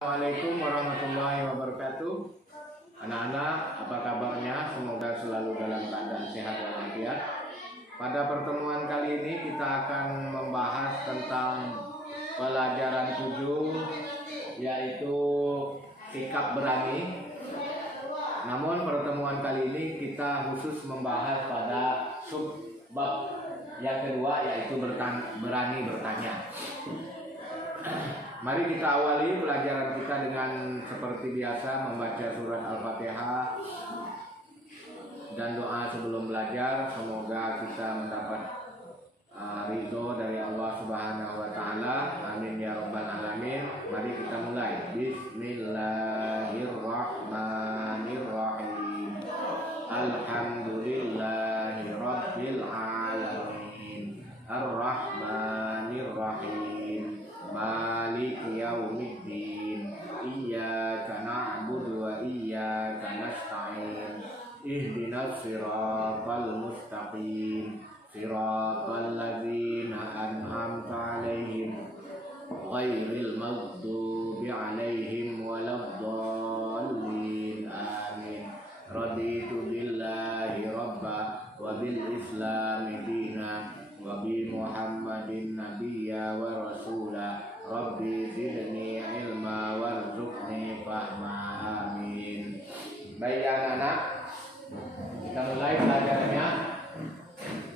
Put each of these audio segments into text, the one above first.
Assalamualaikum warahmatullahi wabarakatuh. Anak-anak, apa kabarnya? Semoga selalu dalam keadaan sehat walafiat. Pada pertemuan kali ini kita akan membahas tentang pelajaran 7, yaitu sikap berani. Namun pertemuan kali ini kita khusus membahas pada subbab yang kedua, yaitu berani bertanya. Mari kita awali pelajaran kita dengan seperti biasa membaca surat Al-Fatihah dan doa sebelum belajar. Semoga kita mendapat ridho dari Allah Subhanahu wa taala. Amin ya rabbal alamin. Mari kita mulai. Bismillahirrahmanirrahim. Alhamdulillahi rabbil alamin. Ar-Rahmanirrahim. Maliki yaumiddin. Iyyaka na'budu wa iyyaka nasta'in. Ihdinas siratal mustaqim. Siratal ladzina an'amta 'alaihim ghairil maghdubi 'alaihim waladdallin. Amin. Raditu billahi rabba wa bil islami dina wa bi Muhammadin nabiyya wa rasula. Rabbi zidni ilma warzuqni fahma. Amin. Baik anak-anak, kita mulai pelajarannya.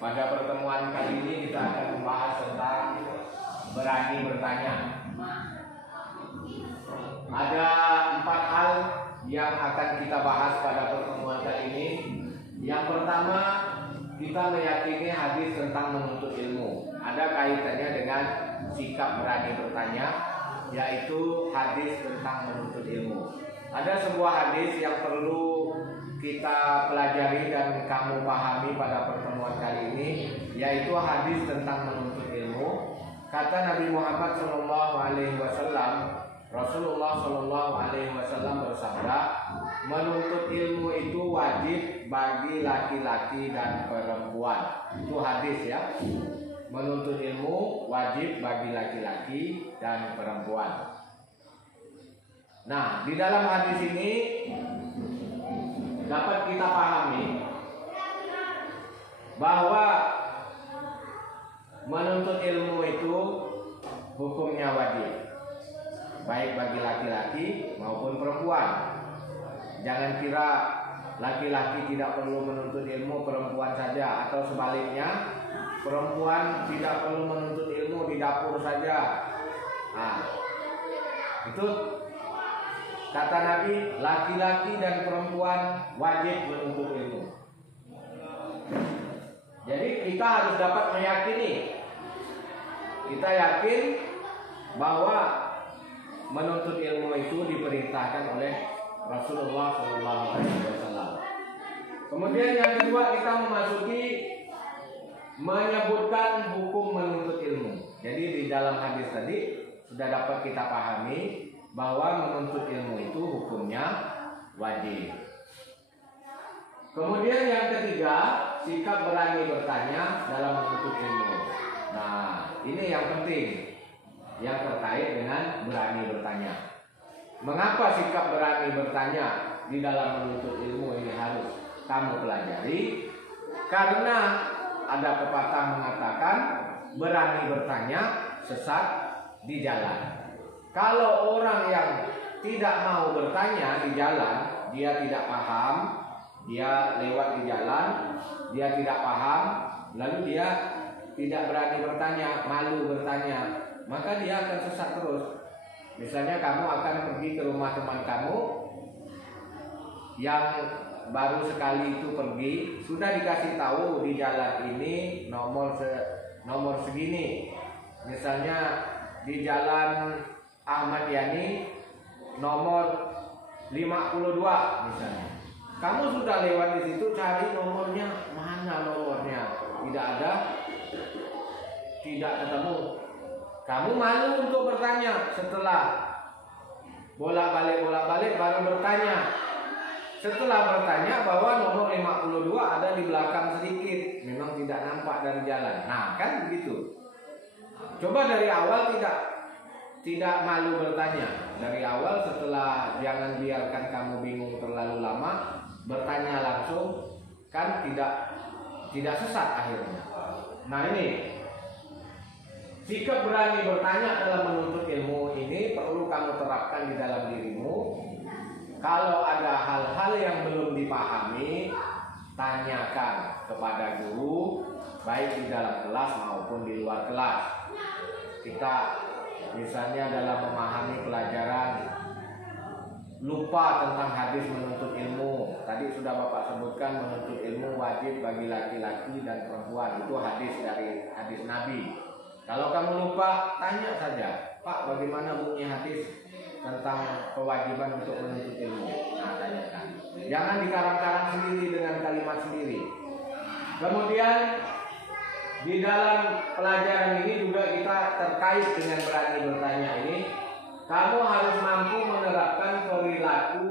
Pada pertemuan kali ini kita akan membahas tentang berani bertanya. Ada 4 hal yang akan kita bahas pada pertemuan kali ini. Yang pertama, kita meyakini hadis tentang menuntut ilmu. Ada kaitannya dengan sikap berani bertanya, yaitu hadis tentang menuntut ilmu. Ada sebuah hadis yang perlu kita pelajari dan kamu pahami pada pertemuan kali ini, yaitu hadis tentang menuntut ilmu. Kata Nabi Muhammad SAW, Rasulullah SAW bersabda, menuntut ilmu itu wajib bagi laki-laki dan perempuan. Itu hadis ya. Menuntut ilmu wajib bagi laki-laki dan perempuan. Nah, di dalam hadis ini dapat kita pahami bahwa menuntut ilmu itu hukumnya wajib, baik bagi laki-laki maupun perempuan. Jangan kira laki-laki tidak perlu menuntut ilmu, perempuan saja, atau sebaliknya, perempuan tidak perlu menuntut ilmu, di dapur saja. Nah, itu kata Nabi, laki-laki dan perempuan wajib menuntut ilmu. Jadi kita harus dapat meyakini, kita yakin bahwa menuntut ilmu itu diperintahkan oleh Rasulullah SAW. Kemudian yang kedua, kita memasuki menyebutkan hukum menuntut ilmu. Jadi di dalam hadis tadi sudah dapat kita pahami bahwa menuntut ilmu itu hukumnya wajib. Kemudian yang ketiga, sikap berani bertanya dalam menuntut ilmu. Nah, ini yang penting, yang terkait dengan berani bertanya. Mengapa sikap berani bertanya di dalam menuntut ilmu ini harus kamu pelajari? Karena ada pepatah mengatakan berani bertanya sesat di jalan. Kalau orang yang tidak mau bertanya di jalan, dia tidak paham, dia lewat di jalan, dia tidak paham, lalu dia tidak berani bertanya, malu bertanya, maka dia akan sesat terus. Misalnya kamu akan pergi ke rumah teman kamu yang baru sekali itu pergi, sudah dikasih tahu di jalan ini nomor segini. Misalnya di jalan Ahmad Yani nomor 52 misalnya. Kamu sudah lewat di situ, cari nomornya, mana nomornya? Tidak ada, tidak ketemu. Kamu malu untuk bertanya. Setelah bolak-balik baru bertanya. Setelah bertanya bahwa nomor 52 ada di belakang sedikit, memang tidak nampak dari jalan. Nah, kan begitu. Coba dari awal tidak tidak malu bertanya dari awal. Setelah jangan biarkan kamu bingung terlalu lama, bertanya langsung, kan tidak sesat akhirnya. Nah ini sikap berani bertanya dalam menuntut ilmu ini perlu kamu terapkan di dalam dirimu. Kalau ada hal-hal yang belum dipahami, tanyakan kepada guru, baik di dalam kelas maupun di luar kelas. Kita misalnya dalam memahami pelajaran lupa tentang hadis menuntut ilmu. Tadi sudah Bapak sebutkan, menuntut ilmu wajib bagi laki-laki dan perempuan. Itu hadis dari hadis Nabi. Kalau kamu lupa, tanya saja, Pak, bagaimana bunyi hadis tentang kewajiban untuk menuntut ilmu? Nah, tanyakan. Jangan dikarang-karang sendiri dengan kalimat sendiri. Kemudian di dalam pelajaran ini juga kita terkait dengan berani bertanya ini. Kamu harus mampu menerapkan perilaku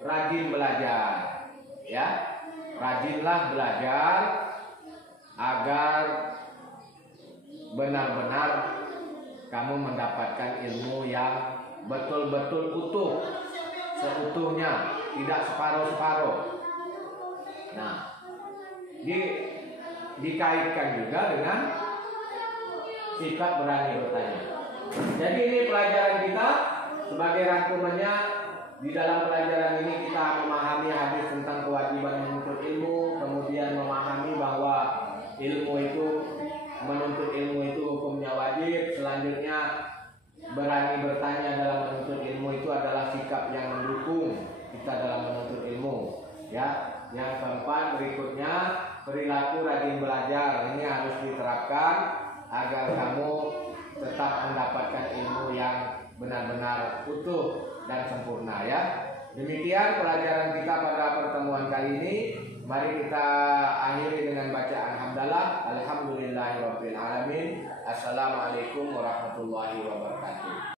rajin belajar, ya. Rajinlah belajar agar benar-benar kamu mendapatkan ilmu yang betul-betul utuh, seutuhnya, tidak separuh-separuh. Nah, dikaitkan juga dengan sikap berani bertanya. Jadi ini pelajaran kita sebagai rangkumannya. Di dalam pelajaran ini kita memahami hadis tentang kewajiban menuntut ilmu, kemudian memahami bahwa menuntut ilmu itu hukumnya wajib. Selanjutnya berani bertanya dalam menuntut ilmu itu adalah sikap yang mendukung kita dalam menuntut ilmu, ya. Yang keempat berikutnya, perilaku rajin belajar ini harus diterapkan agar kamu tetap mendapatkan ilmu yang benar-benar utuh dan sempurna, ya. Demikian pelajaran kita pada pertemuan kali ini. Mari kita akhiri dengan bacaan hamdalah. Alhamdulillahirabbil alamin. Assalamualaikum warahmatullahi wabarakatuh.